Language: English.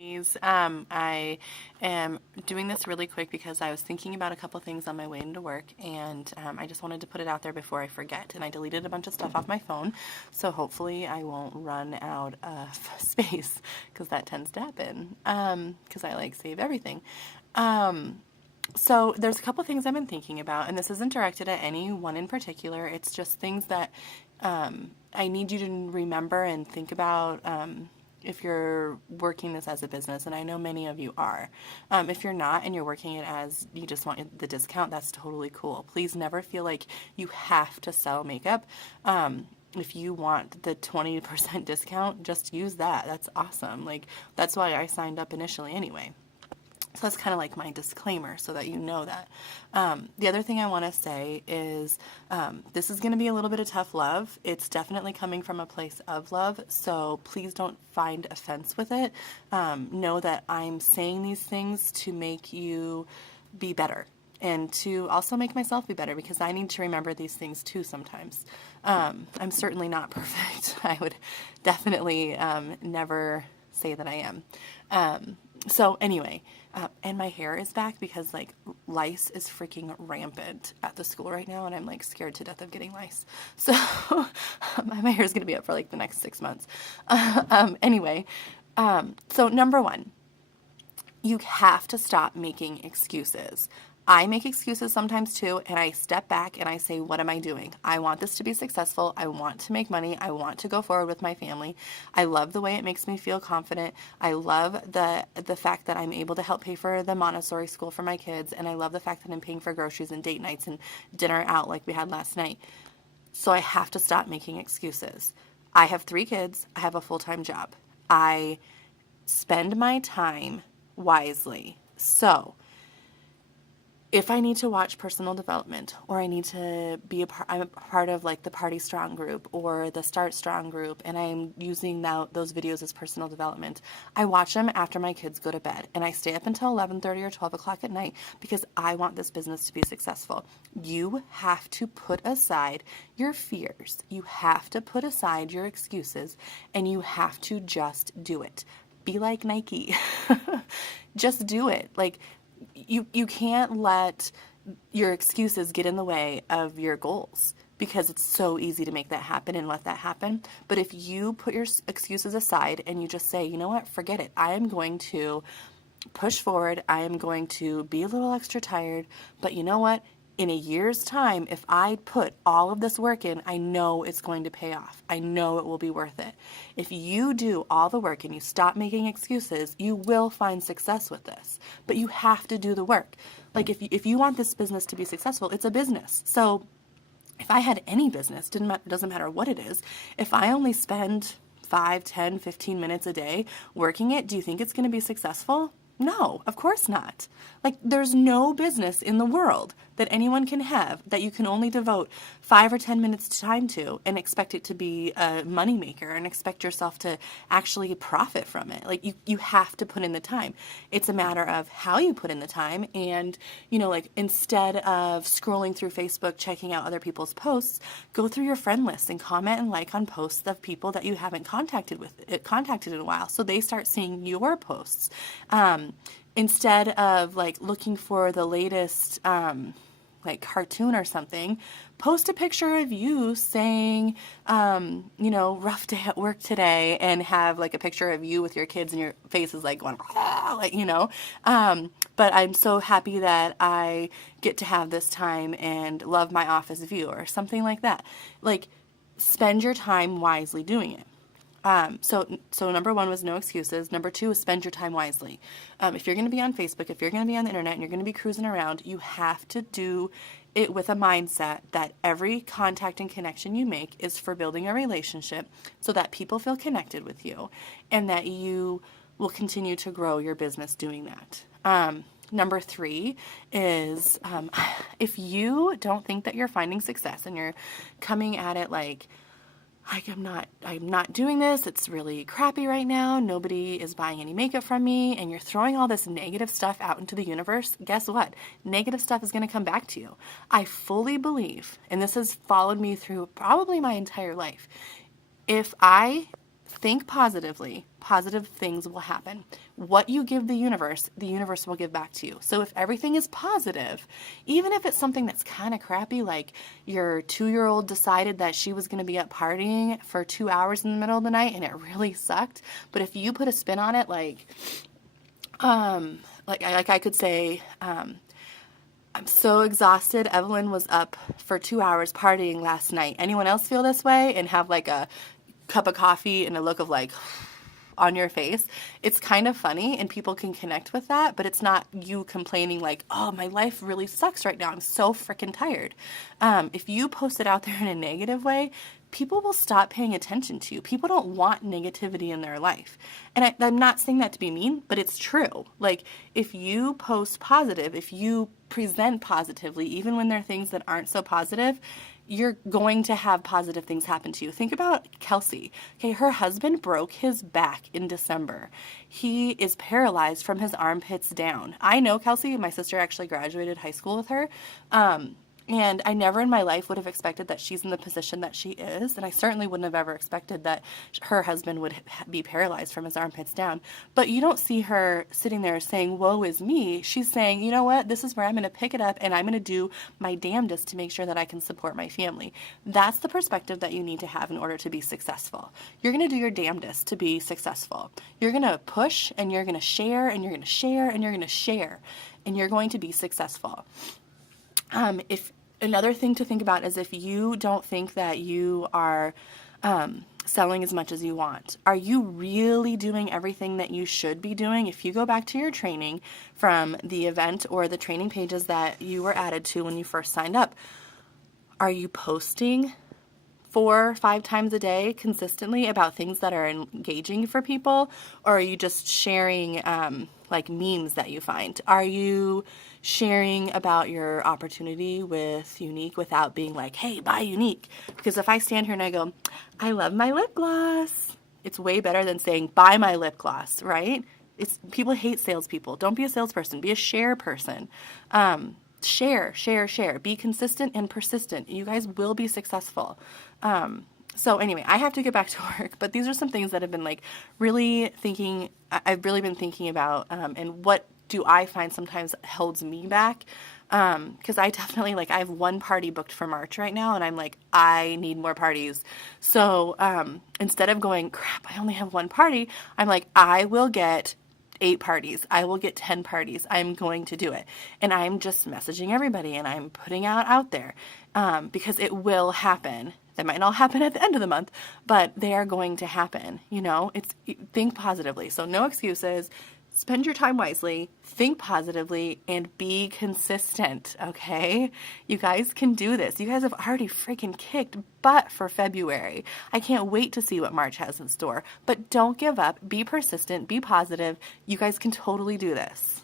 I am doing this really quick because I was thinking about a couple things on my way into work, and I just wanted to put it out there before I forget. And I deleted a bunch of stuff off my phone, so hopefully I won't run out of space because that tends to happen because I like save everything. So there's a couple things I've been thinking about, and this isn't directed at any one in particular. It's just things that I need you to remember and think about if you're working this as a business, and I know many of you are. If you're not and you're working it as you just want the discount, that's totally cool. Please never feel like you have to sell makeup. If you want the 20% discount, just use that. That's awesome. Like, that's why I signed up initially anyway. So that's kind of like my disclaimer so that you know that. The other thing I want to say is this is going to be a little bit of tough love. It's definitely coming from a place of love, so please don't find offense with it. Know that I'm saying these things to make you be better and to also make myself be better because I need to remember these things too sometimes. I'm certainly not perfect. I would definitely never say that I am. So anyway, and my hair is back because like lice is freaking rampant at the school right now, and I'm like scared to death of getting lice. So my hair is gonna be up for like the next 6 months. Anyway, so number one, you have to stop making excuses. I make excuses sometimes too, and I step back and I say, what am I doing? I want this to be successful. I want to make money. I want to go forward with my family. I love the way it makes me feel confident. I love the fact that I'm able to help pay for the Montessori school for my kids, and I love the fact that I'm paying for groceries and date nights and dinner out like we had last night. So I have to stop making excuses. I have 3 kids. I have a full-time job. I spend my time wisely. So if I need to watch personal development, or I need to be I'm a part of like the Party Strong group or the Start Strong group, and I'm using those videos as personal development, I watch them after my kids go to bed, and I stay up until 11:30 or 12 o'clock at night because I want this business to be successful. You have to put aside your fears. You have to put aside your excuses, and you have to just do it. Be like Nike. Just do it. Like, you can't let your excuses get in the way of your goals because it's so easy to make that happen and let that happen. But if you put your excuses aside and you just say, you know what, forget it. I am going to push forward. I am going to be a little extra tired. But you know what? In a year's time, if I put all of this work in, I know it's going to pay off. I know it will be worth it. If you do all the work and you stop making excuses, you will find success with this. But you have to do the work. Like if you want this business to be successful, it's a business. So if I had any business, doesn't matter what it is, if I only spend 5, 10, 15 minutes a day working it, do you think it's going to be successful? No, of course not. Like, there's no business in the world that anyone can have that you can only devote 5 or 10 minutes time to and expect it to be a moneymaker and expect yourself to actually profit from it. Like, you have to put in the time. It's a matter of how you put in the time, and, you know, like, instead of scrolling through Facebook, checking out other people's posts, go through your friend list and comment and like on posts of people that you haven't contacted in a while, so they start seeing your posts. Instead of like looking for the latest like cartoon or something, post a picture of you saying, you know, rough day at work today, and have like a picture of you with your kids and your face is like going, ah, like, you know. But I'm so happy that I get to have this time and love my office view or something like that. Like, spend your time wisely doing it. So number 1 was no excuses. Number 2 is spend your time wisely. If you're going to be on Facebook, if you're going to be on the internet and you're going to be cruising around, you have to do it with a mindset that every contact and connection you make is for building a relationship so that people feel connected with you and that you will continue to grow your business doing that. Number 3 is if you don't think that you're finding success and you're coming at it like I'm not doing this, it's really crappy right now, nobody is buying any makeup from me, and you're throwing all this negative stuff out into the universe, guess what? Negative stuff is going to come back to you. I fully believe, and this has followed me through probably my entire life, if I think positively. Positive things will happen. What you give the universe will give back to you. So if everything is positive, even if it's something that's kind of crappy, like your 2-year-old decided that she was going to be up partying for 2 hours in the middle of the night and it really sucked, but if you put a spin on it, like I could say, I'm so exhausted. Evelyn was up for 2 hours partying last night. Anyone else feel this way? And have like a cup of coffee and a look of like on your face. It's kind of funny and people can connect with that, but it's not you complaining like, oh, my life really sucks right now. I'm so freaking tired. If you post it out there in a negative way, people will stop paying attention to you. People don't want negativity in their life. And I'm not saying that to be mean, but it's true. Like, if you post positive, if you present positively, even when there are things that aren't so positive, you're going to have positive things happen to you. Think about Kelsey. Okay, her husband broke his back in December. He is paralyzed from his armpits down. I know Kelsey. My sister actually graduated high school with her. And I never in my life would have expected that she's in the position that she is. And I certainly wouldn't have ever expected that her husband would be paralyzed from his armpits down. But you don't see her sitting there saying, woe is me. She's saying, you know what? This is where I'm going to pick it up and I'm going to do my damnedest to make sure that I can support my family. That's the perspective that you need to have in order to be successful. You're going to do your damnedest to be successful. You're going to push and you're going to share and you're going to share and you're going to share and you're going to be successful. If another thing to think about is if you don't think that you are selling as much as you want, are you really doing everything that you should be doing? If you go back to your training from the event or the training pages that you were added to when you first signed up, are you posting 4 or 5 times a day consistently about things that are engaging for people? Or are you just sharing like memes that you find? Are you sharing about your opportunity with Younique without being like, hey, buy Younique? Because if I stand here and I go, I love my lip gloss, it's way better than saying, buy my lip gloss, right? People hate salespeople. Don't be a salesperson. Be a share person. Share. Be consistent and persistent. You guys will be successful. So anyway, I have to get back to work, but these are some things that I've been like I've really been thinking about, and what do I find sometimes holds me back? Because I definitely I have one party booked for March right now, and I'm like, I need more parties. So instead of going, crap, I only have one party, I'm like, I will get 8 parties. I will get 10 parties. I'm going to do it. And I'm just messaging everybody and I'm putting out there because it will happen. They might not happen at the end of the month, but they are going to happen. Think positively. So no excuses. Spend your time wisely, think positively, and be consistent, okay? You guys can do this. You guys have already freaking kicked butt for February. I can't wait to see what March has in store. But don't give up. Be persistent. Be positive. You guys can totally do this.